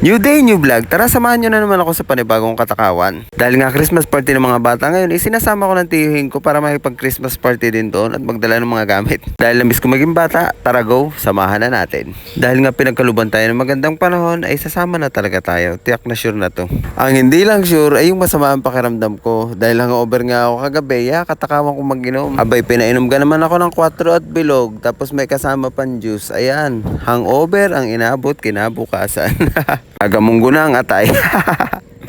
New day, new vlog. Tara samahan nyo na naman ako sa panibagong katakawan. Dahil nga Christmas party ng mga bata ngayon, isinasama ko ng tiyuhin ko para makipag Christmas party din doon at magdala ng mga gamit. Dahil namiss ko maging bata, tara go, samahan na natin. Dahil nga pinagkaluban tayo ng magandang panahon, ay sasama na talaga tayo. Tiyak na sure na to. Ang hindi lang sure ay yung masama ang pakiramdam ko. Dahil hangover nga ako kagabi, katakawan ko mag-inom. Abay, pinainom ka naman ako ng 4 at bilog, tapos may kasama pang juice. Ayan, hangover ang inabot kinabukasan. Agamunggo na ang atay.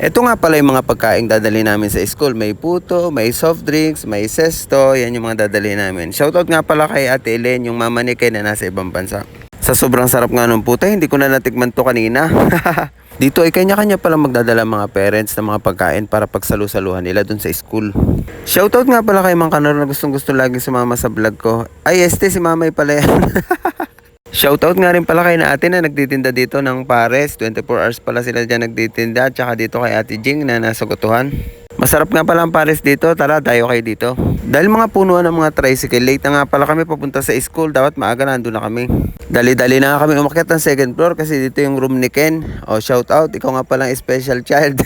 Ito nga pala yung mga pagkain dadali namin sa school. May puto, may soft drinks, may sesto. Yan yung mga dadali namin. Shoutout nga pala kay Ate Ellen, yung mama ni Ken na nasa ibang bansa. Sa sobrang sarap nga ng puto, hindi ko na natikman to kanina. Dito ay kanya-kanya pala magdadala mga parents ng mga pagkain para pagsalu-saluhan nila dun sa school. Shoutout nga pala kay Mang Kanor na gustong-gusto lagi sumama sa vlog ko. Ay, este si mamay pala yan. Shoutout nga rin pala kay na ate na nagtitinda dito ng pares. 24 hours pala sila dyan nagtitinda. Tsaka dito kay Ate Jing na nasa Gutuhan. Masarap nga pala ang pares dito. Tara, tayo kayo dito. Dahil mga punuan ng mga tricycle, late na nga pala kami papunta sa school. Dapat maaga na andun na kami. Dali-dali na nga kami umakyat ng second floor kasi dito yung room ni Ken. O, shoutout. Ikaw nga palang special child.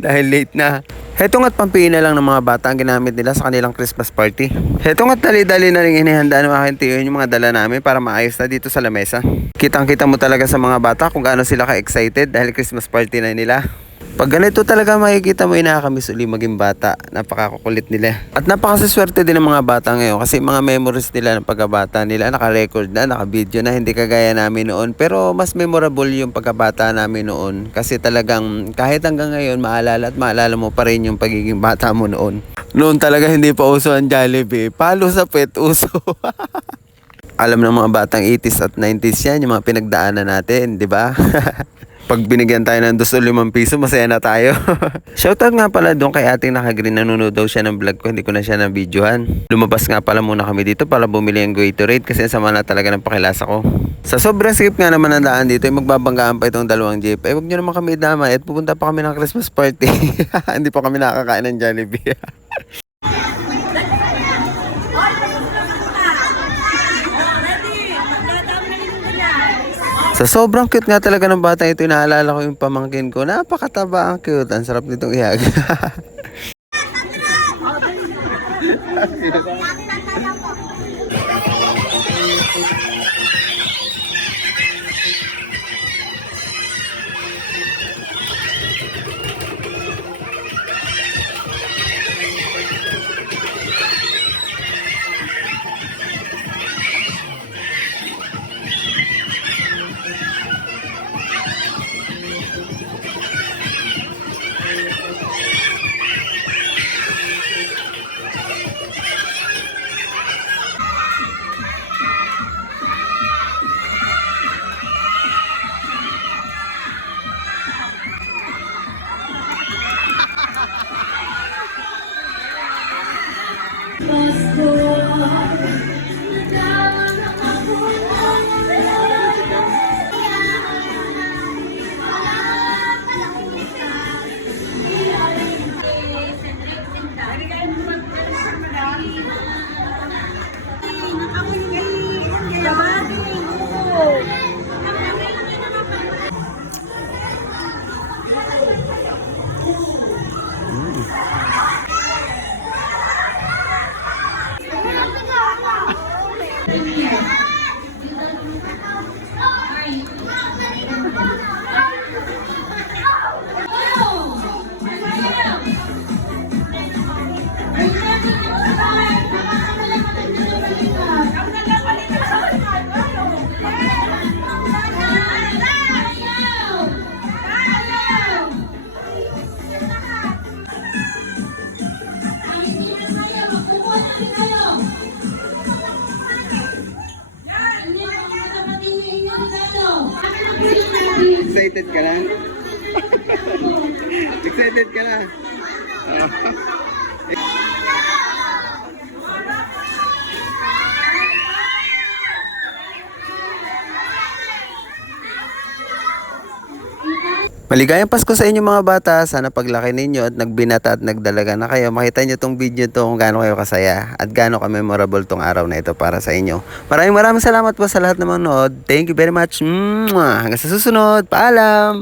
Dahil late na. Heto nga't pampina lang ng mga bata ang ginamit nila sa kanilang Christmas party. Heto nga't dali-dali na rin inihanda ng aking tiyo yung mga dala namin para maayos na dito sa lamesa. Kitang-kita mo talaga sa mga bata kung gaano sila ka-excited dahil Christmas party na nila. Pag ganito talaga makikita mo, nakakamiss uli maging bata. Napakakukulit nila. At napakasaswerte din ng mga bata ngayon kasi mga memories nila ng pagkabata nila naka-record na, naka-video na, hindi kagaya namin noon. Pero mas memorable yung pagkabata namin noon kasi talagang kahit hanggang ngayon maalala at maalala mo pa rin yung pagiging bata mo noon. Noon talaga hindi pa uso ang Jollibee. Palo sa pet uso. Alam ng mga batang 80s at 90s yan, yung mga pinagdaanan natin, di ba? Pag binigyan tayo ng 2 o 5 piso, masaya na tayo. Shoutout nga pala doon kay ating nakagreen, nanonood daw siya ng vlog ko, hindi ko na siya na-videohan. Lumabas nga pala muna kami dito para bumili ng Gatorade kasi sama na talaga ng pakilasa ko. Sa sobrang sikip nga naman ang daan dito, ay magbabanggaan pa itong 2 jeep. Ay, wag nyo naman kami damay at pupunta pa kami ng Christmas party. Hindi pa kami nakakain ng Jollibee. Sa sobrang cute nga talaga ng batang ito, naalala ko yung pamangkin ko. Napakataba, ang cute. Ang sarap nitong ihag. Excited ka na? Excited ka na? Maligayang Pasko sa inyo mga bata. Sana paglaki ninyo at nagbinata at nagdalaga na kayo, makita nyo tong video to kung gaano kayo kasaya at gaano ka-memorable tong araw na ito para sa inyo. Maraming salamat po sa lahat na manood. Thank you very much. Hanggang sa susunod. Paalam!